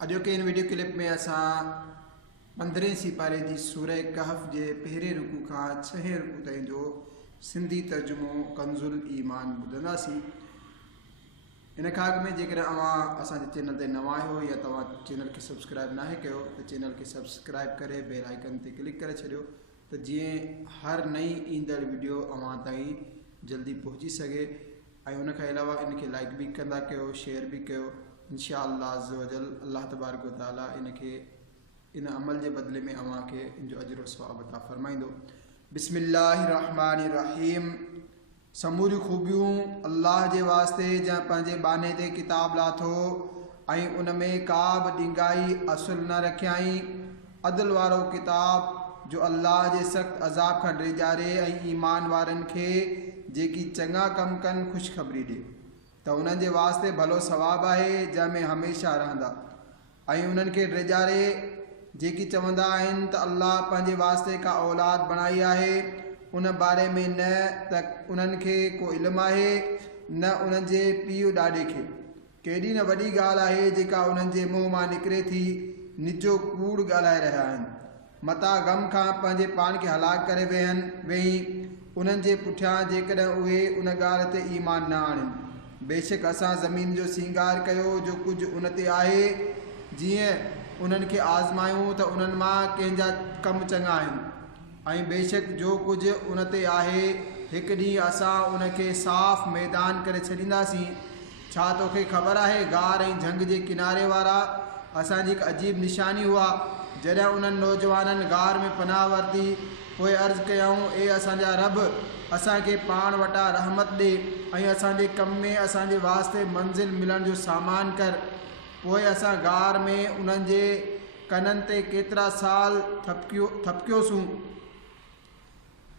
अॼो के इन video clip में असां 15 सिपारे जी सूरह कहफ जे पहिरें रुकू खां 6 रुकू ताईं जो सिंधी तर्जुमो कंजुल ईमान ॿुधंदासीं। इन खां अॻु में जेकर असांजे चैनल ते नवां आहियो या तव्हां चैनल खे सब्सक्राइब नाहे कयो त चैनल खे सब्सक्राइब करे बेल आइकन ते क्लिक करे छॾियो त जीअं हर नई ईंदड़ वीडियो अव्हां ताईं जल्दी पहुची सघे। ऐं उन खां अलावा इनखे लाइक भी कंदा कयो, शेयर भी कयो। इंशाअल्लाह अज़्ज़ व जल अल्लाह तबारक व तआला इनके इन अमल के बदले में अव्हां खे इन जो अजर व सवाब अता फरमाइंदो। बिस्मिल्लाहिर रहमानिर रहीम। समूरी खूबियूं अल्लाह जे वास्ते जंहिं पंहिंजे बाने ते किताब लाथो ऐं उन में का बि ॾिंगाई असुल न रखियाई। अदल वारो किताब जो अल्लाह जे सख़्त अज़ाब खां ड्रिजारे ऐं ईमान वारनि खे जेकी चङा कम कनि ख़ुशख़बरी ॾे त उन्हनि जे वास्ते भलो सवाब आहे जंहिंमें हमेशह रहंदा। ऐं उन्हनि खे ड्रिजारे जेकी चवंदा आहिनि त अल्लाह पंहिंजे वास्ते का औलाद बणाई आहे, उन बारे में न त उन्हनि खे को इल्मु आहे न उन्हनि जे पीउ ॾाॾे खे। केॾी न वॾी ॻाल्हि आहे जेका उन्हनि जे मुंहं मां निकिरे थी, निजो कूड़ ॻाल्हाए रहिया आहिनि। मता गम खां पंहिंजे पाण खे हलाक करे वेही उन्हनि जे पुठियां जेकॾहिं उहे उन ॻाल्हि ते ईमान न आणनि। बेशक असां ज़मीन जो सींगार कयो जो कुझु उन ते आहे, जीअं उन्हनि खे आज़मायूं त उन्हनि मां कंहिंजा कम चङा आहिनि। ऐं बेशक जो कुझु उन ते आहे हिकु ॾींहुं असां उनखे साफ़ मैदान करे छॾींदासीं। छा तोखे ख़बर आहे गार ऐं झंग जे किनारे वारा असांजी हिकु अजीब निशानी हुआ। जॾहिं उन्हनि नौजवाननि गार में पनाह वरिती, पोइ अर्ज़ु कयऊं, ए असांजा रब, असांखे पाण वटां रहमत ॾे ऐं असांजे कम में असांजे वास्ते मंज़िल मिलण जो सामान कर। पोइ असां गार में उन्हनि जे कननि ते केतिरा साल थपकियोसूं।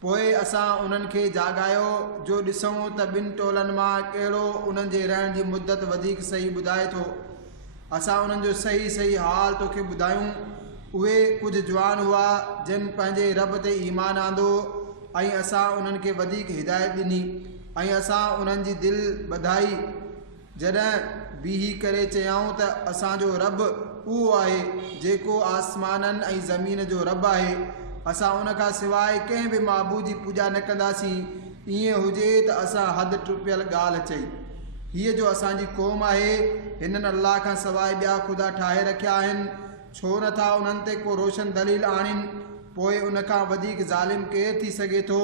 पोइ असां उन्हनि खे जाॻायो जो ॾिसूं त ॿिनि टोलनि मां कहिड़ो उन्हनि जे रहण जी मुदत वधीक सही ॿुधाए थो। असां उन्हनि जो सही सही हाल तोखे ॿुधायूं। उहे कुझु जवान हुआ जिन पंहिंजे रब ते ईमान आंदो ऐं असां उन्हनि खे वधीक हिदायत ॾिनी। ऐं असां उन्हनि जी दिलि ॿधाई जॾहिं बीही करे चयऊं त असांजो रब उहो आहे जेको आसमाननि ऐं ज़मीन जो रब आहे। असां उन खां सवाइ कंहिं बि महबूद जी पूॼा न कंदासीं। ईअं हुजे त असां हद टुपियल ॻाल्हि चई। हीअ जो असांजी क़ौम आहे, हिननि अल्लाह खां सवाइ ॿिया ख़ुदा ठाहे रखिया आहिनि। छो नथा उन्हनि ते को रोशन दलील आणिन। पोइ उन खां वधीक ज़ालिम केरु थी सघे थो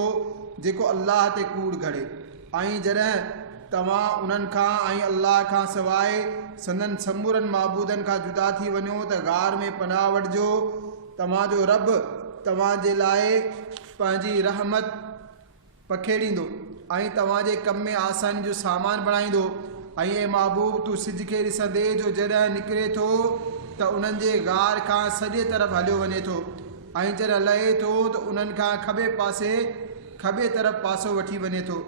जेको अल्लाह ते कूड़ घड़े। ऐं जॾहिं तव्हां उन्हनि खां ऐं अल्लाह खां सवाइ संदन समूरनि महबूदनि खां जुदा थी वञो त गार में पनाह वठिजो। तव्हांजो रब तव्हांजे लाइ पंहिंजी रहमत पखेड़ींदो ऐं तव्हांजे कम में आसानी जो सामान बणाईंदो। ऐं ए महबूब, तूं सिज खे ॾिसंदे जो जॾहिं निकिरे थो त उन्हनि जे गार खां सॼे तरफ़ हलियो वञे थो, ऐं जॾहिं लहे थो त उन्हनि खां खॿे तरफ़ पासो वठी वञे थो।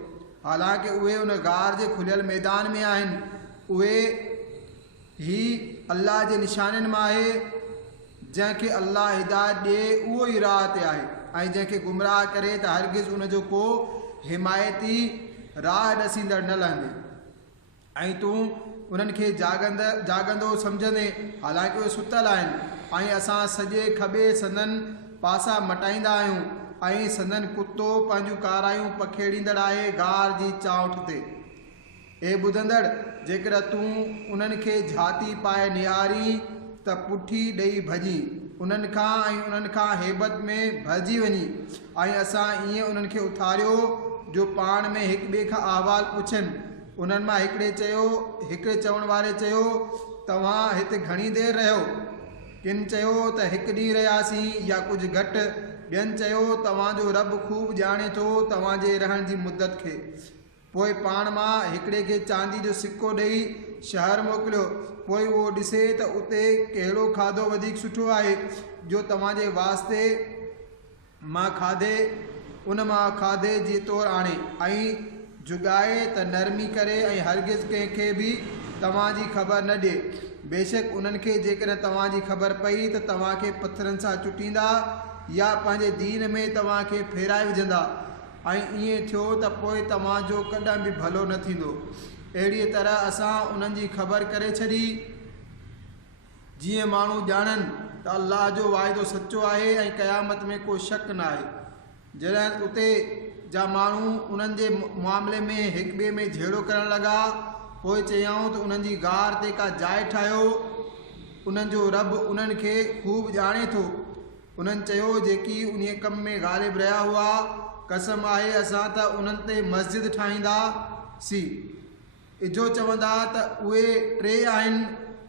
हालांकि उहे उन गार जे खुलियल मैदान में आहिनि। उहे ही अल्लाह जे निशाननि मां आहे। जंहिंखे अल्लाह हिदायत ॾिए उहो ई राह ते आहे, ऐं जंहिंखे गुमराह करे त हरगिज़ उनजो को हिमायती राह ॾसींदड़ न लहंदे। ऐं तूं उन्हनि खे जागंदो सम्झंदे हालांकि उहे सुतल आहिनि। ऐं असां सॼे खॿे संदन पासा मटाईंदा आहियूं ऐं संदन कुतो पंहिंजूं कारायूं पखेड़ींदड़ आहे गार जी चाउठ ते। ए ॿुधंदड़, जेकर तूं उन्हनि खे झाती पाए निहारी त पुठी ॾेई भॼी उन्हनि खां ऐं उन्हनि खां हेबत में भरिजी वञी। ऐं असां ईअं उन्हनि खे उथारियो जो पाण में हिक ॿिए खां अहवाल पुछनि। उन्हनि मां हिकिड़े चवण वारे चयो, तव्हां हिते घणी देरि रहियो? किन चयो त हिकु ॾींहुं रहियासीं या कुझु घटि। ॿियनि चयो, तव्हांजो रब ख़ूब ॼाणे थो तव्हांजे रहण जी मुदत खे। पोइ पाण मां हिकिड़े खे चांदी जो सिक्को ॾेई शहर मोकिलियो। पोइ उहो ॾिसे त उते कहिड़ो खाधो वधीक सुठो आहे जो तव्हांजे वास्ते उन मां खाधे जी तौरु आणे ऐं जुगाए त नरमी करे ऐं हरगिज़ कंहिंखे बि तव्हांजी ख़बर न ॾिए। बेशक उन्हनि खे जेकॾहिं तव्हांजी ख़बर पई त तव्हांखे पथरनि सां चुटींदा या पंहिंजे दीन में तव्हांखे फेराए विझंदा। ऐं ईअं थियो त पोइ तव्हांजो कॾहिं बि भलो न थींदो। अहिड़ीअ तरह असां उन्हनि जी ख़बर करे छॾी जीअं माण्हू ॼाणनि त अल्लाह जो वाइदो सचो आहे ऐं क़यामत में को शक न आहे। जॾहिं उते जा माण्हू उन्हनि जे मामले में हिक ॿिए में झेड़ो करणु लॻा, पोइ चयऊं त उन्हनि जी गार ते का जाइ ठाहियो, उन्हनि जो रब उन्हनि खे ख़ूब ॼाणे थो। उन्हनि चयो जेकी उन कम में ग़ालिब रहिया हुआ, कसम आहे असां त उन्हनि ते मस्जिद ठाहींदासीं। इजो चवंदा त उहे 3 आहिनि,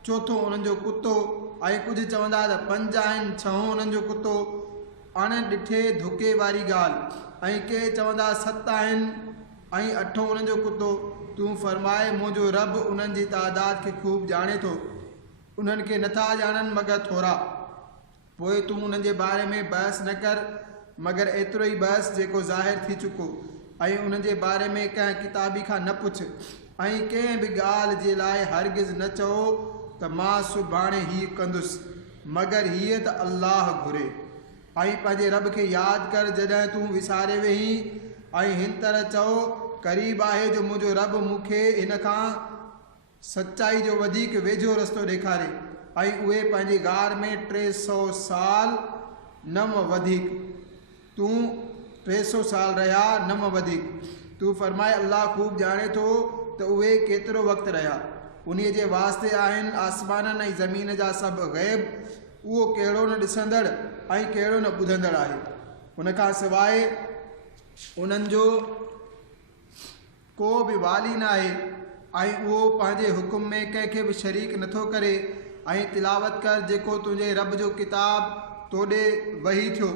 चोथों उन्हनि जो कुतो, ऐं कुझु चवंदा त 5 आहिनि, 6हों उन्हनि जो कुतो, अण ॾिठे धुके वारी ॻाल्हि। ऐं के चवंदा 7 आहिनि ऐं 8हों उन्हनि जो कुतो। तूं फरमाए मुंहिंजो रब उन्हनि जी तादाद खे ख़ूब ॼाणे थो, उन्हनि खे नथा ॼाणनि मगर थोरा। पोइ तूं उन्हनि जे बारे में बहस न कर मगर एतिरो ई बहस जेको ज़ाहिर थी चुको, ऐं उन्हनि जे बारे में कंहिं किताबी खां न पुछ, ऐं कंहिं बि ॻाल्हि जे लाइ हरगिज़ न चओ त मां सुभाणे हीअ कंदुसि, मगर हीअ त अल्लाह घुरे। ऐं पंहिंजे रब खे यादि कर जॾहिं तूं विसारे वेहीं, ऐं हिन तरह चओ क़रीब आहे जो मुंहिंजो रब मूंखे हिन खां सचाई जो वधीक वेझो रस्तो ॾेखारे। ऐं उहे पंहिंजे गार में 300 साल नम वधीक, तूं 300 साल रहिया नम वधीक। तूं फरमाए अल्लाह ख़ूब ॼाणे थो त उहे केतिरो वक़्तु रहिया। उन जे वास्ते आहिनि आसमाननि ऐं ज़मीन जा सभु ग़ैब, उहो कहिड़ो न ॾिसंदड़ ऐं कहिड़ो न ॿुधंदड़ आहे। उन खां सवाइ उन्हनि जो को बि वाली न आहे, ऐं उहो पंहिंजे हुकुम में कंहिंखे बि शरीक नथो करे। ऐं तिलावत कर जेको तुंहिंजे रब जो किताब तोॾे वही थियो,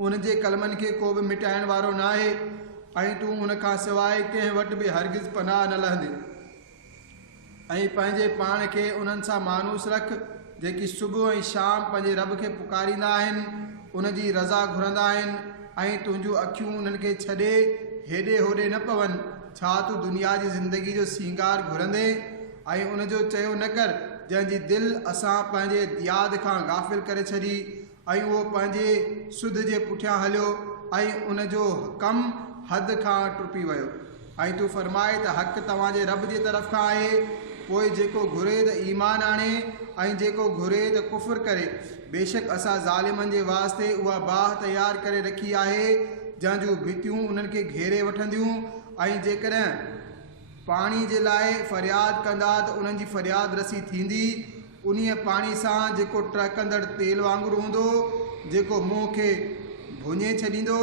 उन जे कलमनि खे को बि मिटाइण वारो न आहे, ऐं तूं उन खां सवाइ कंहिं वटि बि हरगिज़ पनाह न लहंदे। ऐं पंहिंजे पाण खे उन्हनि सां मानूस रख जेकी सुबुह ऐं शाम पंहिंजे रब खे पुकारींदा आहिनि, उन जी रज़ा घुरंदा आहिनि, ऐं तुंहिंजूं अखियूं उन्हनि खे छॾे हेॾे होॾे न पवनि। छा तूं दुनिया जी ज़िंदगी जो सींगार घुरंदे ऐं उन जो चयो न कर जंहिंजी दिलि असां पंहिंजे यादि खां गाफ़िल करे छॾी, ऐं उहो पंहिंजे सुध जे पुठियां हलियो, ऐं उन जो कमु हद खां टुपी वियो। ऐं तूं फरमाए त हक़ तव्हांजे रब जे तरफ़ खां आहे। पोइ जेको घुरे त ईमान आणे ऐं जेको घुरे त कुफ़र करे। बेशक असां ज़ालिमनि जे वास्ते उहा बाह तयारु करे रखी आहे जंहिंजूं भितियूं उन्हनि खे घेरे वठंदियूं, ऐं जेकॾहिं पाणी जे लाइ फ़रियाद कंदा त उन्हनि जी फ़रियाद रसी थींदी उन्हीअ पाणी सां जेको टहिकंदड़ तेल वांगुरु हूंदो, जेको मुंहं खे भुञे छॾींदो।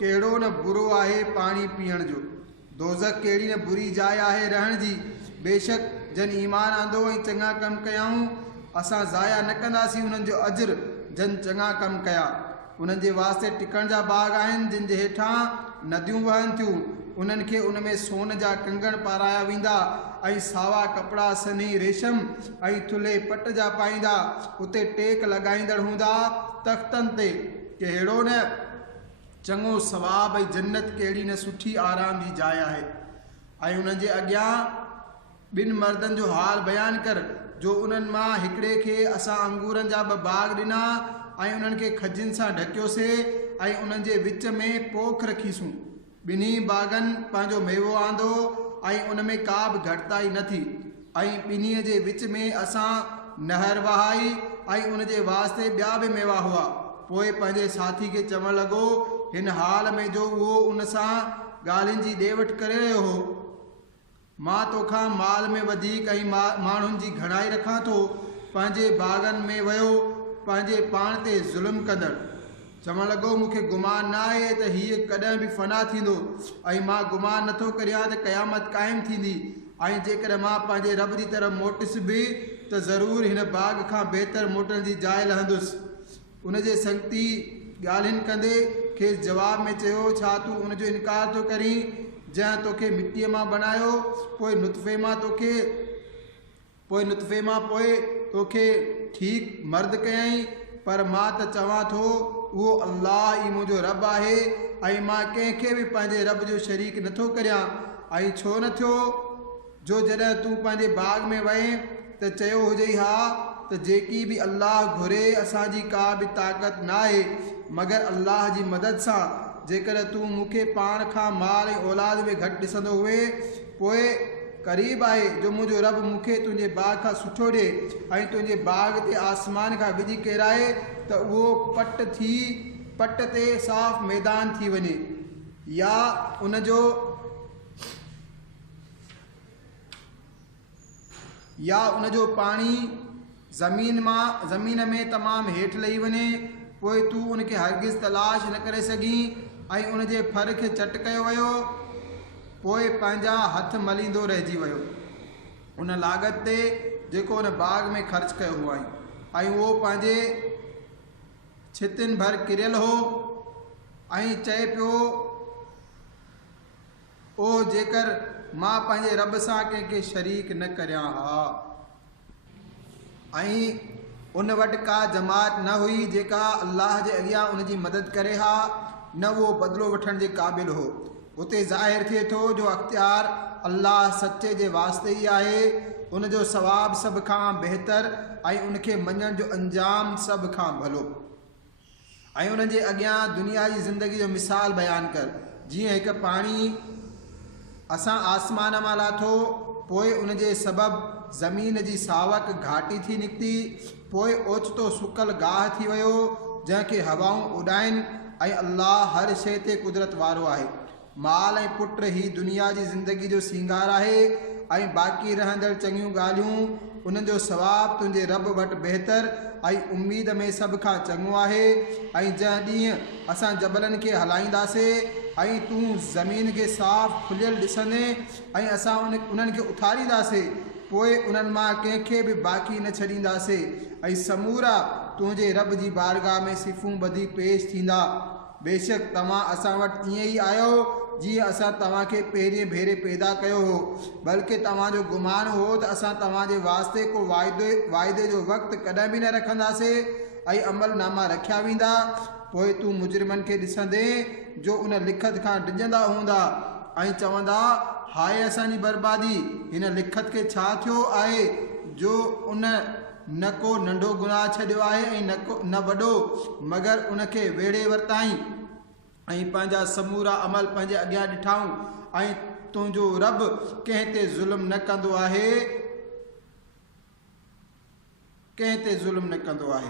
कहिड़ो न बुरो आहे पाणी पीअण जो, दोज़ख कहिड़ी न बुरी जाइ आहे रहण जी। बेशक जन ईमान आंदो ऐं चङा कम कयाऊं, असां ज़ाया न कंदासीं उन्हनि जो अजर जन चङा कम कया। उन्हनि जे वास्ते टिकण जा बाग आहिनि जिन जे हेठां नदियूं वहनि थियूं, उन्हनि खे उन में सोन जा कंगण पाराया वेंदा, ऐं सावा कपिड़ा सनी रेशम ऐं थुल्हे पट जा पाईंदा। उते टेक लॻाईंदड़ हूंदा तख़्तनि ते, कहिड़ो न चङो सवाब ऐं जन्नत कहिड़ी न सुठी आराम जी जाइ आहे। ऐं उन्हनि जे अॻियां 2 मर्दनि जो हाल बयानु कर जो उन्हनि मां हिकिड़े खे असां अंगूरनि जा 2 बाग ॾिना ऐं उन्हनि खे खजियुनि सां ढकियोसीं ऐं उन्हनि जे विच में पोख रखीसूं। ॿिन्ही बागनि पंहिंजो मेवो आंदो ऐं उन में का बि घटिताई न थी, ऐं ॿिन्हीअ जे विच में असां नहर वहाई ऐं उन जे वास्ते ॿिया बि मेवा हुआ। पोइ पंहिंजे साथी खे चवणु लॻो हिन हाल में जो उहो उन सां ॻाल्हियुनि जी ॾे वठि करे रहियो हो, मां तोखां माल में वधीक ऐं माण्हुनि जी घणाई रखां थो। पंहिंजे बागनि में वियो पंहिंजे पाण ते ज़ुल्म कंदड़ चवणु लॻो मूंखे गुमान न आहे त हीअ कॾहिं बि फ़ना थींदो, ऐं मां गुमान नथो करियां त क़यामत क़ाइमु थींदी। ऐं जेकॾहिं मां पंहिंजे रब जी तरफ़ मोटियुसि बि त ज़रूरु हिन बाग खां बहितर मोटण जी जाइ लहंदुसि। उन जे संगती ॻाल्हियुनि कंदे खेसि जवाब में चयो छा तूं उन जो इनकार थो करीं जंहिं तोखे मिटीअ मां बनायो, पोइ नुतफ़े मां तोखे ठीकु मर्द कयईं। पर मां त चवां थो उहो अल्लाह ई मुंहिंजो रब आहे, ऐं मां कंहिंखे बि पंहिंजे रब जो शरीक नथो करियां। ऐं छो न थियो जो जॾहिं तूं पंहिंजे बाग में वएं त चयो हुजई हा त जेकी बि अल्लाह घुरे असांजी का बि ताक़त न आहे मगर अल्लाह जी मदद सां। जेकॾहिं तूं मूंखे पाण खां माल ऐं औलाद में घटि ॾिसंदो हुए पोइ क़रीब आहे जो मुंहिंजो रब मूंखे तुंहिंजे बाग खां सुठो ॾिए ऐं तुंहिंजे बाग ते आसमान खां विझी किराए त उहो पट ते साफ़ मैदान थी वञे, या उनजो पाणी ज़मीन में तमामु हेठि लही वञे, पोइ तूं उनखे हरगिज़ तलाश न करे सघीं ऐं उनजे फर खे चट कयो वियो, पोइ पंहिंजा हथ मलींदो रहिजी वियो उन लागत ते जेको उन बाग में ख़र्च कयो हुआ ऐं उहो पंहिंजे छितिन भर किरियल हो ऐं चए पियो, ओ जेकर मां पंहिंजे रब सां कंहिंखे शरीक न करियां हा। ऐं उन वटि का जमात न हुई जेका अल्लाह जे अॻियां उनजी मदद करे हा, न उहो बदिलो वठण जे क़ाबिल हो। उते ज़ाहिर थिए थो जो अख़्तियार अल्लाह सचे जे वास्ते ई आहे, उनजो सवाब सभ खां बहितर ऐं उनखे मञण जो अंजाम सभ खां भलो। ऐं उनजे अॻियां दुनिया जी ज़िंदगी जो मिसाल बयानु कर, जीअं हिकु पाणी असां आसमान मां लाथो, पोइ उनजे सबबु ज़मीन जी सावक घाटी थी निकिती, पोइ ओचितो सुकल गाह थी वियो जंहिंखे हवाऊं उॾाइनि, ऐं अल्लाह हर शइ ते कुदरत वारो आहे। माल ऐं पुट ही दुनिया जी ज़िंदगी जो सींगार आहे ऐं बाक़ी रहंदड़ चङियूं ॻाल्हियूं उन्हनि जो सवाबु तुंहिंजे रब वटि बहितर ऐं उम्मीद में सभ खां चङो आहे। ऐं जंहिं ॾींहुं असां जबलनि खे हलाईंदासीं ऐं तूं ज़मीन खे साफ़ खुलियल ॾिसंदे ऐं असां उन्हनि खे उथारींदासीं, पोइ उन्हनि मां कंहिंखे बि बाक़ी न छॾींदासीं ऐं समूरा तुंहिंजे रब जी बारगाह में सिफ़ूं ॿधी पेश थींदा। बेशक तव्हां असां वटि ईअं ई आयो जीअं असां तव्हांखे पहिरें भेरे पैदा कयो हो, बल्कि तव्हांजो गुमान हो त असां तव्हांजे वास्ते को वाइदे जो वक़्तु कॾहिं बि न रखंदासीं ऐं अमलनामा रखिया वेंदा। पोइ तूं मुजरिमनि खे ॾिसंदे जो उन लिखत खां डिॼंदा हूंदा ऐं चवंदा, हाय असांजी बर्बादी, हिन लिखत खे छा थियो आहे जो उन न को नंढो गुनाह छॾियो आहे ऐं न वॾो, मगर उनखे वेड़े वरिताई ऐं पंहिंजा समूरा अमल पंहिंजे अॻियां ॾिठाऊं। ऐं तुंहिंजो रब कंहिं ते ज़ुल्म न कंदो आहे।